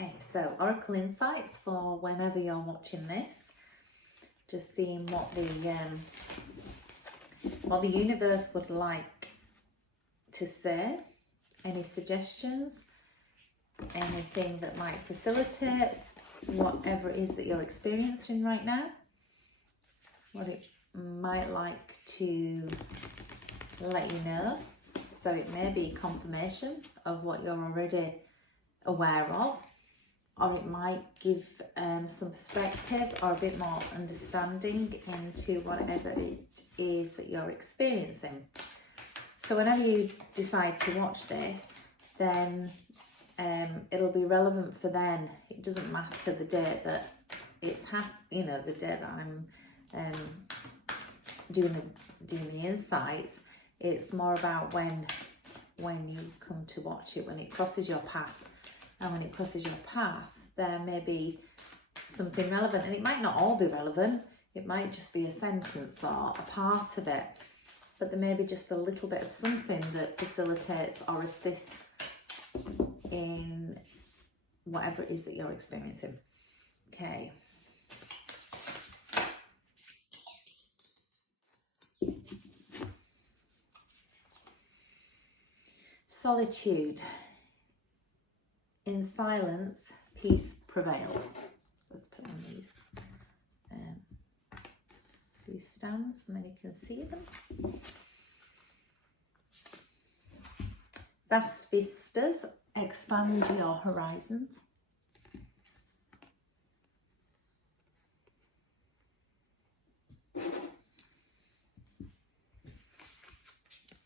Okay, so Oracle Insights for whenever you're watching this. Just seeing what the universe would like to say. Any suggestions? Anything that might facilitate whatever it is that you're experiencing right now? What it might like to let you know. So it may be confirmation of what you're already aware of, or it might give some perspective or a bit more understanding into whatever it is that you're experiencing. So whenever you decide to watch this, then it'll be relevant for then. It doesn't matter the date that it's the date that I'm doing the insights. It's more about when you come to watch it, when it crosses your path. And when it crosses your path, there may be something relevant, and it might not all be relevant. It might just be a sentence or a part of it, but there may be just a little bit of something that facilitates or assists in whatever it is that you're experiencing. Okay. Solitude. In silence, peace prevails. Let's put on these stands, and then you can see them. Vast vistas, expand your horizons.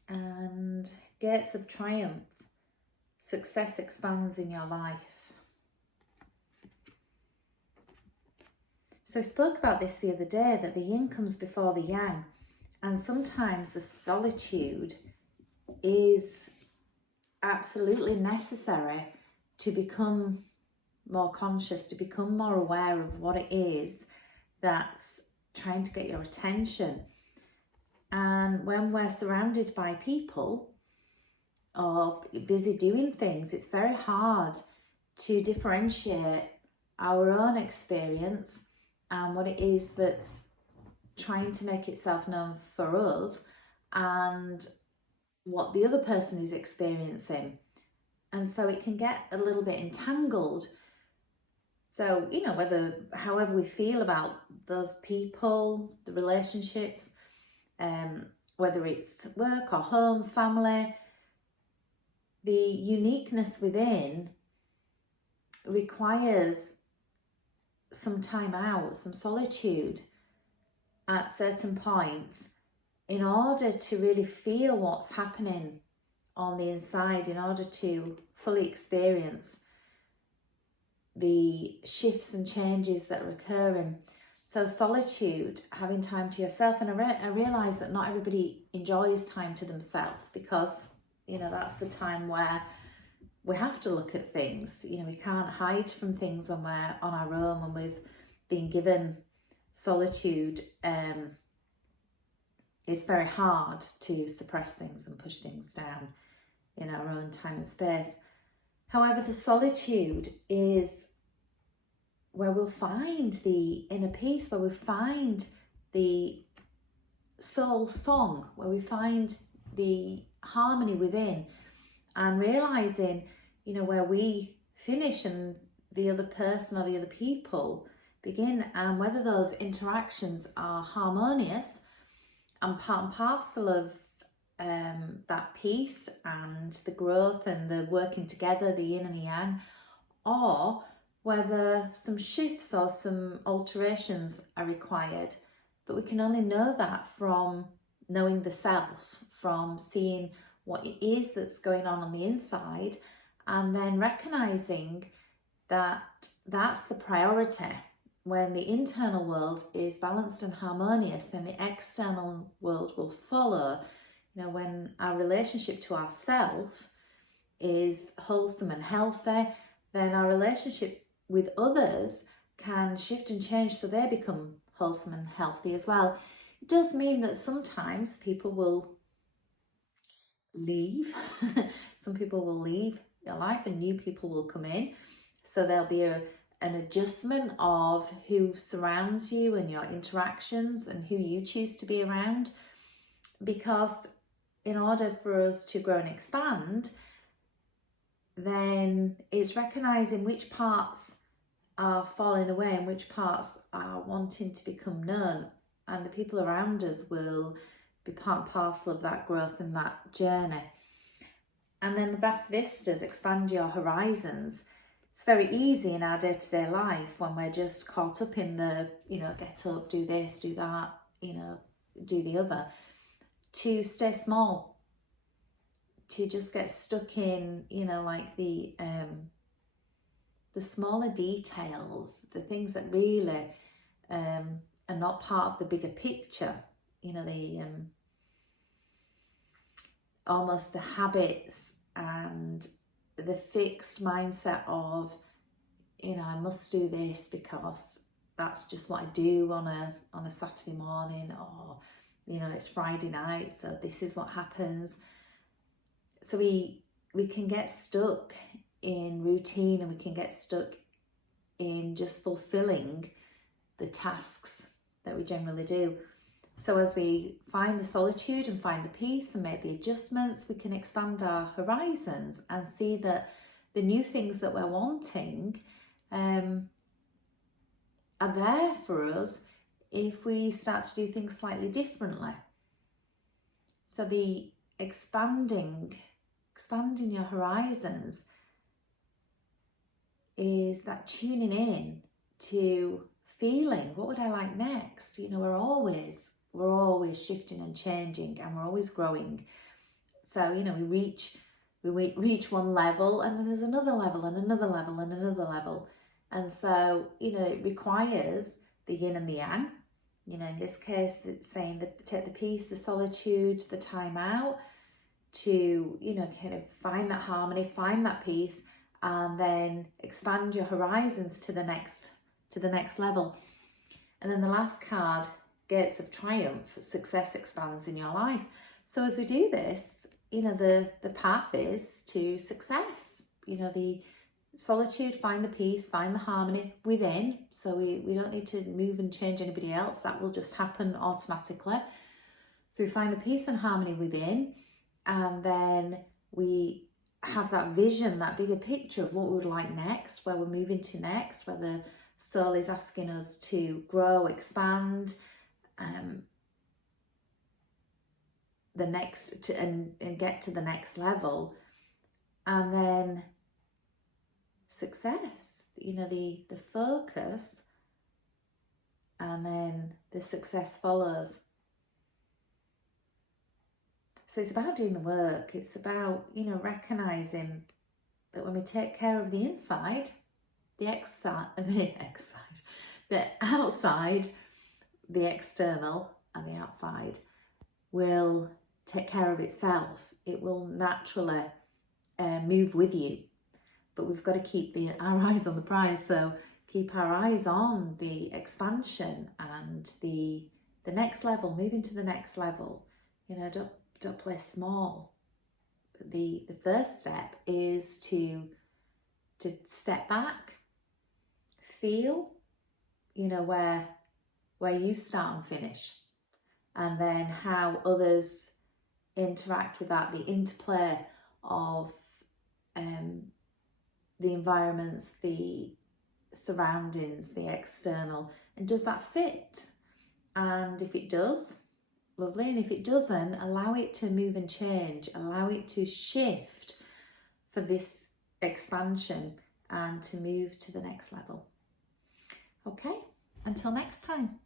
And gates of triumph, success expands in your life. So I spoke about this the other day, that the yin comes before the yang, and sometimes the solitude is absolutely necessary to become more conscious, to become more aware of what it is that's trying to get your attention. And when we're surrounded by people or busy doing things, it's very hard to differentiate our own experience and what it is that's trying to make itself known for us and what the other person is experiencing. And so it can get a little bit entangled. So, however we feel about those people, the relationships, whether it's work or home, family, the uniqueness within requires some time out, some solitude at certain points in order to really feel what's happening on the inside, in order to fully experience the shifts and changes that are occurring. So solitude, having time to yourself, and I realise that not everybody enjoys time to themselves, because that's the time where we have to look at things. We can't hide from things when we're on our own, when we've been given solitude. It's very hard to suppress things and push things down in our own time and space. However, the solitude is where we'll find the inner peace, where we find the soul song, where we find the harmony within, and realizing, where we finish and the other person or the other people begin, and whether those interactions are harmonious and part and parcel of that peace and the growth and the working together, the yin and the yang, or whether some shifts or some alterations are required. But we can only know that from knowing the self, from seeing what it is that's going on the inside, and then recognizing that that's the priority. When the internal world is balanced and harmonious, then the external world will follow. When our relationship to ourselves is wholesome and healthy, then our relationship with others can shift and change so they become wholesome and healthy as well. It does mean that sometimes people will leave. Some people will leave your life and new people will come in. So there'll be an adjustment of who surrounds you and your interactions and who you choose to be around, because in order for us to grow and expand, then it's recognizing which parts are falling away and which parts are wanting to become known, and the people around us will be part and parcel of that growth and that journey. And then the vast vistas, expand your horizons. It's very easy in our day-to-day life when we're just caught up in the, get up, do this, do that, do the other, to stay small, to just get stuck in, like the smaller details, the things that really are not part of the bigger picture, almost the habits and the fixed mindset of, I must do this because that's just what I do on a Saturday morning, or, it's Friday night, so this is what happens. So we can get stuck in routine, and we can get stuck in just fulfilling the tasks that we generally do. So as we find the solitude and find the peace and make the adjustments, we can expand our horizons and see that the new things that we're wanting are there for us if we start to do things slightly differently. So the expanding your horizons is that tuning in to feeling, what would I like next? We're always shifting and changing, and we're always growing. So, we reach one level, and then there's another level and another level and another level. And so, it requires the yin and the yang. In this case, it's saying that take the peace, the solitude, the time out to, kind of find that harmony, find that peace, and then expand your horizons to the next level. And then the last card, Gates of Triumph, success expands in your life. So as we do this, the path is to success. The solitude, find the peace, find the harmony within. So we don't need to move and change anybody else. That will just happen automatically. So we find the peace and harmony within, and then we have that vision, that bigger picture of what we would like next, where we're moving to next, where the soul is asking us to grow, expand, and get to the next level. And then success, the focus, and then the success follows. So it's about doing the work. It's about, recognizing that when we take care of the inside, the outside, the external and the outside will take care of itself. It will naturally move with you. But we've got to keep our eyes on the prize. So keep our eyes on the expansion and the next level, moving to the next level. Don't play small. The first step is to step back, feel, where you start and finish, and then how others interact with that, the interplay of the environments, the surroundings, the external, and does that fit? And if it does, lovely, and if it doesn't, allow it to move and change, allow it to shift for this expansion and to move to the next level. Okay, until next time.